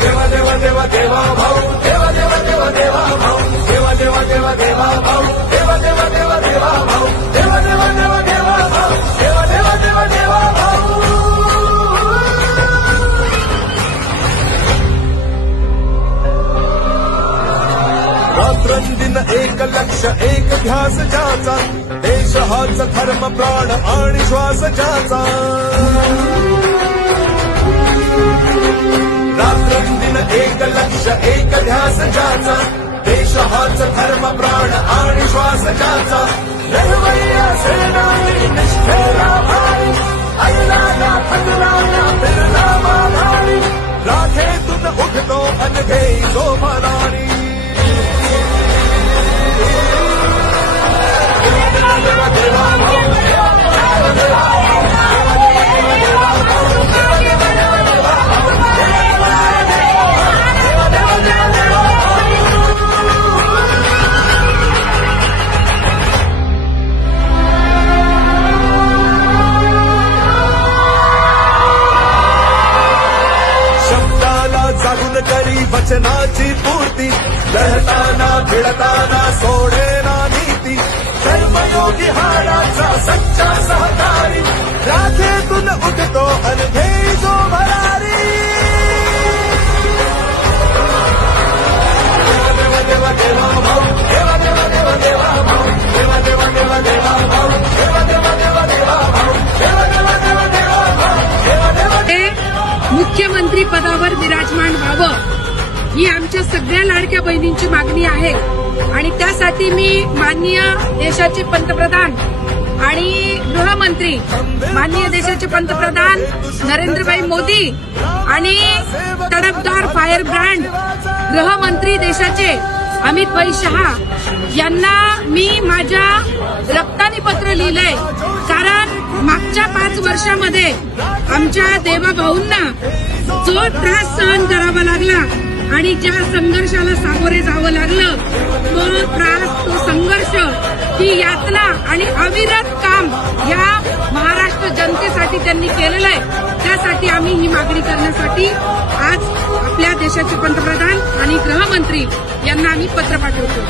देवा देवा देवा देवा भाऊ, देवा देवा देवा देवा भाऊ, देवा देवा देवा देवा भाऊ, देवा देवा देवा देवा भाऊ, देवा देवा देवा देवा भाऊ, देवा देवा देवा देवा भाऊ. रात्रंदिन एक लक्ष एक ध्यास ज्याचा, देश हाच धर्म प्राण आणि श्वास ज्याचा. रात्रंदिन एक लक्ष एक ध्यास ज्याचा, देश हाच धर्म प्राण आणि श्वास ज्याचा. लढवय्या सेनानी निष्ठेला भारी, ऐला ना थकला ना फिरला माघारी. राखेतून उठतो अनघे जो भरारी. शब्दाला जागून करी वचनाची पूर्ती, लढताना भिडताना सोडेना नीती. कर्मयोगी हाडाचा सच्चा सहकारी, राखेतून उठतो अनघे जो भरारी. देवा देवा देवा भाऊ, देवा देवा देवा देवा भाऊ, देवा देवा देवा देवा भाऊ, देवा देवा देवा देवा भाऊ, देवा देवा देवा देवा भाऊ, देवा देवा. मुख्यमंत्री पदावर विराजमान व्हावं ही आमच्या सगळ्या लाडक्या बहिणींची मागणी आहे. आणि त्यासाठी मी माननीय देशाचे पंतप्रधान आणि गृहमंत्री माननीय देशाचे पंतप्रधान नरेंद्रभाई मोदी आणि तडफदार फायर ब्रँड गृहमंत्री देशाचे अमितभाई शहा यांना मी माझ्या रक्तानी पत्र लिहिलंय. कारण मागच्या 5 वर्षामध्ये आमच्या देवाभाऊंना जो त्रास सहन करावा लागला आणि ज्या संघर्षाला सामोरे जावं लागलं, तो त्रास, तो संघर्ष, ही यातना आणि अविरत काम या महाराष्ट्र जनतेसाठी त्यांनी केलेलं आहे. त्यासाठी आम्ही ही मागणी करण्यासाठी आज आपल्या देशाचे पंतप्रधान आणि गृहमंत्री यांना आम्ही पत्र पाठवतो.